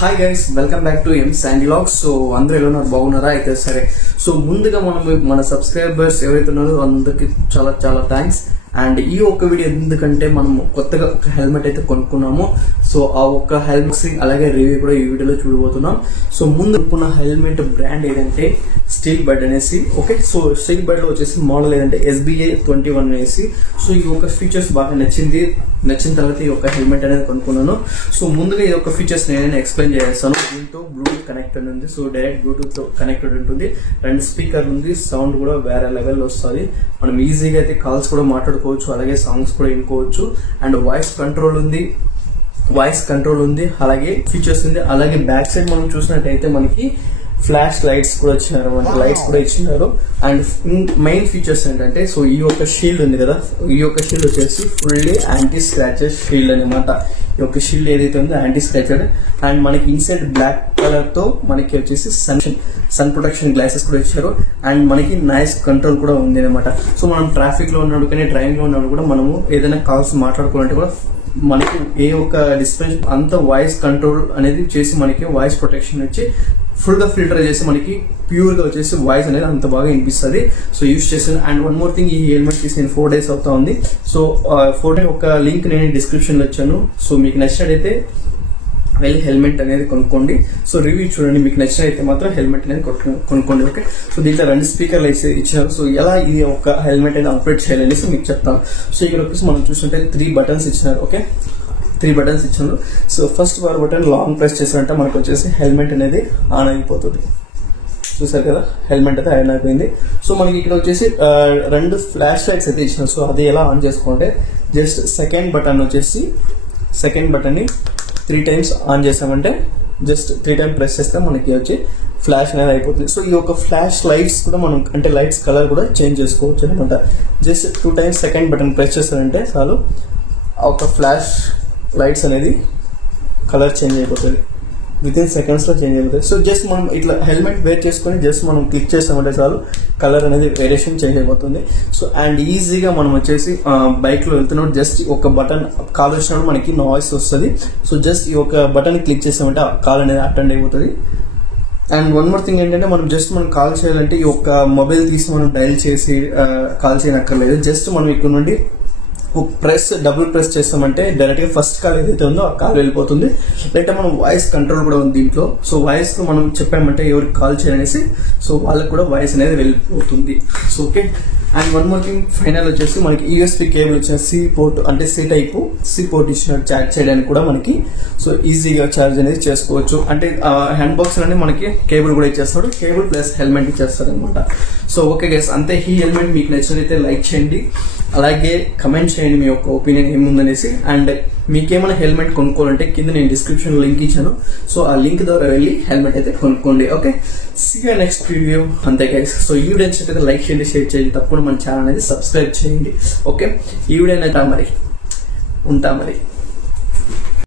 Hi guys, welcome back to M Sandy vlogs. So అందరూ ఎలా ఉన్నారు, బాగున్నారా? అయితే సరే, సో ముందుగా మన సబ్స్క్రైబర్స్ ఎవరైతే ఉన్నారో అందరికి చాలా చాలా థ్యాంక్స్. అండ్ ఈ ఒక్క వీడియో ఎందుకంటే మనం కొత్తగా ఒక హెల్మెట్ అయితే కొనుక్కున్నాము. సో ఆ ఒక్క హెల్మెట్ అలాగే రివ్యూ కూడా ఈ వీడియోలో చూడబోతున్నాం. సో ముందు కొన్న హెల్మెట్ బ్రాండ్ ఏదంటే స్టీల్ బడ్ అనేసి. ఓకే, సో స్టీల్ బడ్ లో వచ్చేసి మోడల్ ఏదంటే SBA 21 అనేసి. సో ఈ యొక్క ఫీచర్స్ బాగా నచ్చిన తర్వాత ఈ యొక్క హెల్మెట్ అనేది కొనుక్కున్నాను. సో ముందుగా ఈ యొక్క ఫీచర్స్ నేను ఎక్స్ప్లెయిన్ చేస్తాను. దీంతో బ్లూటూత్ కనెక్టెడ్ ఉంది. సో డైరెక్ట్ బ్లూటూత్ తో కనెక్టెడ్ ఉంటుంది. 2 స్పీకర్ ఉంది. సౌండ్ కూడా వేరే లెవెల్ వస్తుంది. మనం ఈజీగా అయితే కాల్స్ కూడా మాట్లాడుకోవచ్చు, అలాగే సాంగ్స్ కూడా వినుకోవచ్చు. అండ్ వాయిస్ కంట్రోల్ ఉంది, అలాగే ఫీచర్స్ ఉంది. అలాగే బ్యాక్ సైడ్ మనం చూసినట్టయితే మనకి ఫ్లాష్ లైట్స్ కూడా ఇచ్చినారు, మనకి లైట్స్ కూడా ఇచ్చినారు. అండ్ మెయిన్ ఫీచర్స్ ఏంటంటే, సో ఈ యొక్క షీల్డ్ ఉంది కదా, ఈ యొక్క షీల్డ్ వచ్చేసి ఫుల్లీ యాంటీ స్క్రాచెస్ షీల్డ్ అనమాట. ఈ యొక్క షీల్డ్ ఏదైతే ఉందో యాంటీ స్క్రాచెడ్. అండ్ మనకి ఇన్సైడ్ బ్లాక్ కలర్ తో మనకి వచ్చేసి సన్ ప్రొటెక్షన్ గ్లాసెస్ కూడా ఇచ్చారు. అండ్ మనకి నాయిస్ కంట్రోల్ కూడా ఉంది అనమాట. సో మనం ట్రాఫిక్ లో ఉన్నప్పుడు కానీ డ్రైవింగ్ లో ఉన్నప్పుడు కూడా మనము ఏదైనా కాల్స్ మాట్లాడుకోవాలంటే కూడా మనకి ఏ ఒక్క డిస్ప్లే అంత వాయిస్ కంట్రోల్ అనేది చేసి మనకి వాయిస్ ప్రొటెక్షన్ వచ్చి ఫుల్ గా ఫిల్టర్ చేసి మనకి ప్యూర్ గా వచ్చేసి వాయిస్ అనేది అంత బాగా వినిపిస్తుంది. సో యూస్ చేస్తాను. అండ్ వన్ మోర్ థింగ్, ఈ హెల్మెట్ తీసి నేను 4 days అవుతా ఉంది. సో 4 days ఒక లింక్ నేను డిస్క్రిప్షన్ లో ఇచ్చాను. సో మీకు నచ్చినట్టయితే వెళ్ళి హెల్మెట్ అనేది కొనుక్కోండి. సో రివ్యూ చూడండి, మీకు నచ్చినైతే మాత్రం హెల్మెట్ అనేది కొనుక్కోండి. ఓకే, సో దీంట్లో 2 స్పీకర్లు అయితే ఇచ్చినారు. సో ఎలా ఈ ఒక హెల్మెట్ అనేది ఆపరేట్ చేయాలనేసి మీకు చెప్తాను. సో ఇక్కడ వచ్చేసి మనం చూస్తుంటే 3 buttons ఇచ్చినారు. ఓకే, 3 buttons ఇచ్చారు. So first button long press చేసారంటే మనకు వచ్చేసి హెల్మెట్ అనేది ఆన్ అయిపోతుంది. చూసారు కదా, హెల్మెట్ అయితే ఆన్ అయిపోయింది. సో మనకి ఇక్కడ వచ్చేసి 2 ఫ్లాష్ లైట్స్ అయితే ఇచ్చినారు. సో అది ఎలా ఆన్ చేసుకోంటే జస్ట్ సెకండ్ బటన్ ని 3 times ఆన్ చేసామంటే జస్ట్ 3 times ప్రెస్ చేస్తే మనకి వచ్చి ఫ్లాష్ అనేది అయిపోతుంది. సో ఈ యొక్క ఫ్లాష్ లైట్స్ కూడా మనం అంటే లైట్స్ కలర్ కూడా చేంజ్ చేసుకోవచ్చు అనమాట. Just 2 times second button press చేస్తారంటే చాలు ఒక ఫ్లాష్ లైట్స్ అనేది కలర్ చేంజ్ అయిపోతుంది. వితిన్ సెకండ్స్ లో చేంజ్ అయిపోతుంది. సో జస్ట్ మనం ఇట్లా హెల్మెట్ వేర్ చేసుకుని జస్ట్ మనం క్లిక్ చేస్తామంటే చాలు కలర్ అనేది వేరియేషన్ చేంజ్ అయిపోతుంది. సో అండ్ ఈజీగా మనం వచ్చేసి బైక్ లో వెళ్తున్నప్పుడు జస్ట్ ఒక బటన్ కాల్ వచ్చినప్పుడు మనకి నాయిస్ వస్తుంది. సో జస్ట్ ఈ ఒక బటన్ క్లిక్ చేస్తామంటే కాల్ అనేది అటెండ్ అయిపోతుంది. అండ్ వన్ మోర్ థింగ్ ఏంటంటే, మనం కాల్ చేయాలంటే ఈ ఒక మొబైల్ తీసి మనం డైల్ చేసి కాల్ చేయనక్కర్లేదు. జస్ట్ మనం ఇక్కడ నుండి డబుల్ ప్రెస్ చేస్తామంటే డైరెక్ట్ గా ఫస్ట్ కాల్ ఏదైతే ఉందో ఆ కాల్ వెళ్ళిపోతుంది. లేకపోతే మనం వాయిస్ కంట్రోల్ కూడా ఉంది దీంట్లో. సో వాయిస్ లో మనం చెప్పామంటే ఎవరికి కాల్ చేయాలనేసి సో వాళ్ళకి కూడా వాయిస్ అనేది వెళ్ళిపోతుంది. So okay, and one more thing, final వచ్చేసి మనకి USB కేబుల్ వచ్చిన C పోర్ట్ అంటే C పోర్ట్ ఇచ్చిన చార్జ్ చేయడానికి కూడా మనకి సో ఈజీగా చార్జ్ అనేది చేసుకోవచ్చు. అంటే హ్యాండ్ బాక్స్ అనేది మనకి కేబుల్ కూడా ఇచ్చేస్తాడు, కేబుల్ ప్లస్ హెల్మెట్ ఇచ్చేస్తాడు అనమాట. సో ఓకే గైస్, అంతే. ఈ హెల్మెట్ మీకు నచ్చినట్లయితే లైక్ చేయండి, అలాగే కమెంట్ చేయండి మీ యొక్క ఒపీనియన్ ఏముందనేసి. అండ్ మీకేమైనా హెల్మెట్ కొనుక్కోవాలంటే కింద నేను డిస్క్రిప్షన్ లో లింక్ ఇచ్చాను. సో ఆ లింక్ ద్వారా వెళ్ళి హెల్మెట్ అయితే కొనుక్కోండి. Okay, see you next video. అంతే గైస్. సో ఈ వీడియో నచ్చినట్లయితే లైక్ చేయండి, షేర్ చేయండి, తప్పకుండా మన ఛానల్ అనేది సబ్స్క్రైబ్ చేయండి. ఓకే, ఈ వీడియో ఉంటా మరి.